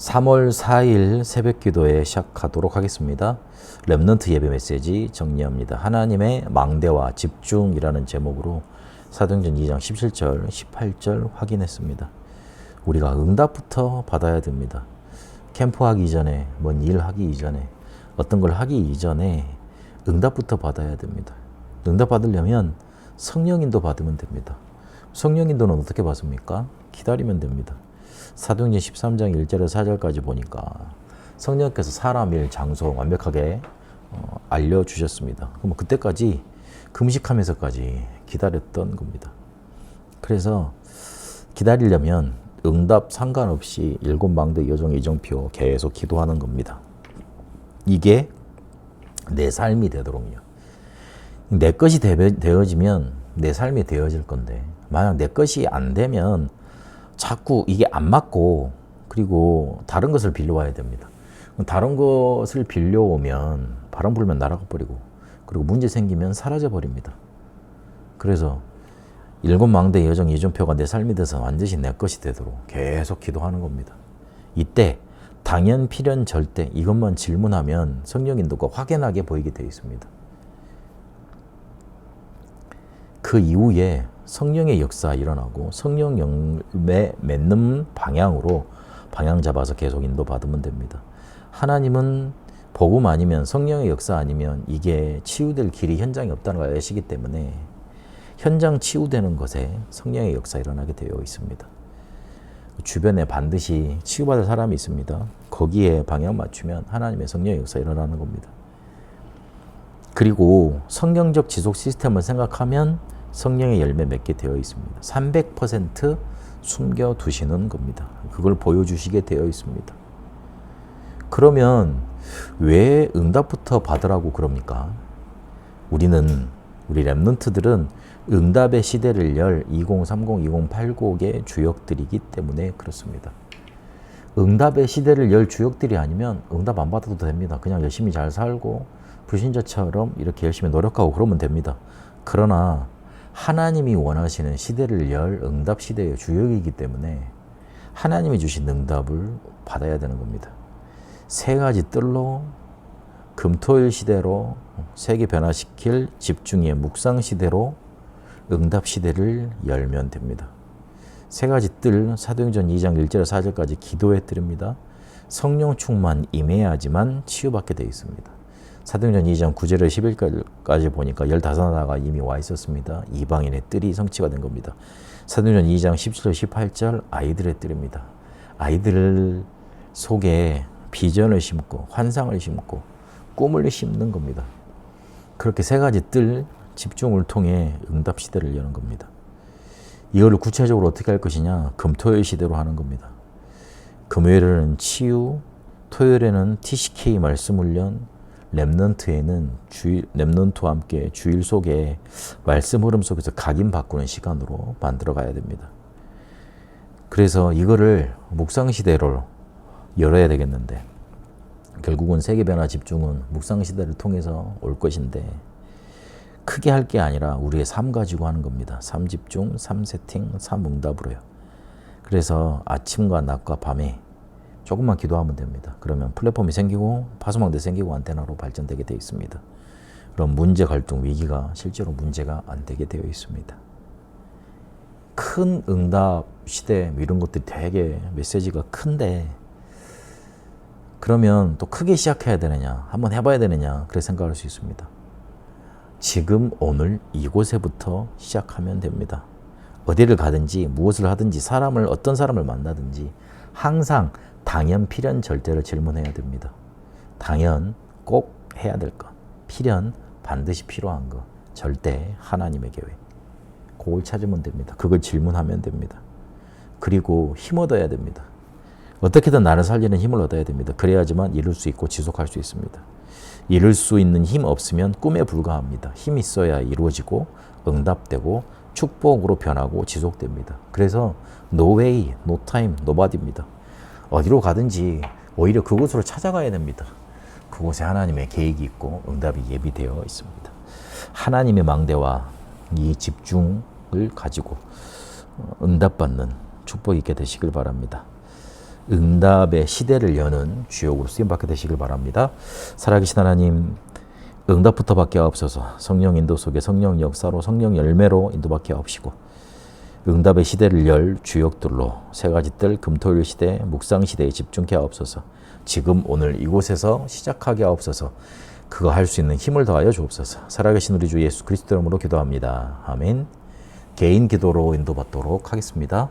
3월 4일 새벽 기도에 시작하도록 하겠습니다. 렘넌트 예배 메시지 정리합니다. 하나님의 망대와 집중이라는 제목으로 사도행전 2장 17절, 18절 확인했습니다. 우리가 응답부터 받아야 됩니다. 캠프하기 이전에, 뭔 일 하기 이전에, 어떤 걸 하기 이전에 응답부터 받아야 됩니다. 응답 받으려면 성령인도 받으면 됩니다. 성령인도는 어떻게 받습니까? 기다리면 됩니다. 사도행전 13장 1절에서 4절까지 보니까 성령께서 사람, 일, 장소 완벽하게 알려주셨습니다. 그럼 그때까지 금식하면서까지 기다렸던 겁니다. 그래서 기다리려면 응답 상관없이 일곱 망대 여정 이정표 계속 기도하는 겁니다. 이게 내 삶이 되도록요. 내 것이 되어지면 내 삶이 되어질 건데, 만약 내 것이 안 되면 자꾸 이게 안 맞고, 그리고 다른 것을 빌려와야 됩니다. 다른 것을 빌려오면 바람 불면 날아가 버리고, 그리고 문제 생기면 사라져 버립니다. 그래서 일곱 망대 여정 이정표가 내 삶이 돼서 완전히 내 것이 되도록 계속 기도하는 겁니다. 이때 당연, 필연, 절대 이것만 질문하면 성령 인도가 확연하게 보이게 되어 있습니다. 그 이후에 성령의 역사 일어나고 성령 열매 맺는 방향으로 방향 잡아서 계속 인도받으면 됩니다. 하나님은 복음 아니면 성령의 역사 아니면 이게 치유될 길이 현장에 없다는 걸 아시기 때문에 현장 치유되는 것에 성령의 역사 일어나게 되어 있습니다. 주변에 반드시 치유받을 사람이 있습니다. 거기에 방향 맞추면 하나님의 성령의 역사 일어나는 겁니다. 그리고 성경적 지속 시스템을 생각하면 성령의 열매 맺게 되어 있습니다. 300% 숨겨두시는 겁니다. 그걸 보여주시게 되어 있습니다. 그러면 왜 응답부터 받으라고 그럽니까? 우리 렘넌트들은 응답의 시대를 열 2030, 2080의 주역들이기 때문에 그렇습니다. 응답의 시대를 열 주역들이 아니면 응답 안 받아도 됩니다. 그냥 열심히 잘 살고 불신자처럼 이렇게 열심히 노력하고 그러면 됩니다. 그러나 하나님이 원하시는 시대를 열 응답 시대의 주역이기 때문에 하나님이 주신 응답을 받아야 되는 겁니다. 세 가지 뜰로 금토일 시대로 세계 변화시킬 집중의 묵상 시대로 응답 시대를 열면 됩니다. 세 가지 뜰, 사도행전 2장 1절에서 4절까지 기도의 뜰입니다. 성령 충만 임해야지만 치유받게 되어 있습니다. 사도행전 2장 9절에서 11절까지 보니까 15나라가 이미 와 있었습니다. 이방인의 뜰이 성취가 된 겁니다. 사도행전 2장 17절, 18절 아이들의 뜰입니다. 아이들 속에 비전을 심고 환상을 심고 꿈을 심는 겁니다. 그렇게 세 가지 뜰, 집중을 통해 응답 시대를 여는 겁니다. 이거를 구체적으로 어떻게 할 것이냐? 금토일 시대로 하는 겁니다. 금요일에는 치유, 토요일에는 TCK 말씀 훈련, 렘넌트에는 렘넌트와 함께 주일 속에 말씀 흐름 속에서 각인 바꾸는 시간으로 만들어 가야 됩니다. 그래서 이거를 묵상 시대로 열어야 되겠는데, 결국은 세계 변화 집중은 묵상 시대를 통해서 올 것인데, 크게 할 게 아니라 우리의 삶 가지고 하는 겁니다. 삶 집중, 삶 세팅, 삶 응답으로요. 그래서 아침과 낮과 밤에 조금만 기도하면 됩니다. 그러면 플랫폼이 생기고 파수망대 생기고 안테나로 발전되게 되어 있습니다. 그럼 문제, 갈등, 위기가 실제로 문제가 안 되게 되어 있습니다. 큰 응답 시대 이런 것들이 되게 메시지가 큰데, 그러면 또 크게 시작해야 되느냐, 한번 해봐야 되느냐, 그렇게 생각할 수 있습니다. 지금 오늘 이곳에부터 시작하면 됩니다. 어디를 가든지 무엇을 하든지 어떤 사람을 만나든지 항상 당연, 필연, 절대를 질문해야 됩니다. 당연, 꼭 해야 될 것. 필연, 반드시 필요한 것. 절대, 하나님의 계획. 그걸 찾으면 됩니다. 그걸 질문하면 됩니다. 그리고 힘 얻어야 됩니다. 어떻게든 나를 살리는 힘을 얻어야 됩니다. 그래야지만 이룰 수 있고 지속할 수 있습니다. 이룰 수 있는 힘 없으면 꿈에 불과합니다. 힘 있어야 이루어지고 응답되고 축복으로 변하고 지속됩니다. 그래서 no way, no time, nobody입니다. 어디로 가든지 오히려 그곳으로 찾아가야 됩니다. 그곳에 하나님의 계획이 있고 응답이 예비되어 있습니다. 하나님의 망대와 이 집중을 가지고 응답받는 축복 있게 되시길 바랍니다. 응답의 시대를 여는 주역으로 쓰임받게 되시길 바랍니다. 살아계신 하나님, 응답부터 받게 하옵소서. 성령 인도 속에 성령 역사로 성령 열매로 인도받게 하옵시고, 응답의 시대를 열 주역들로 세 가지 뜰 금토일 시대, 묵상 시대에 집중케 하옵소서. 지금 오늘 이곳에서 시작하게 하옵소서. 그거 할 수 있는 힘을 더하여 주옵소서. 살아계신 우리 주 예수 그리스도 이름으로 기도합니다. 아멘. 개인 기도로 인도받도록 하겠습니다.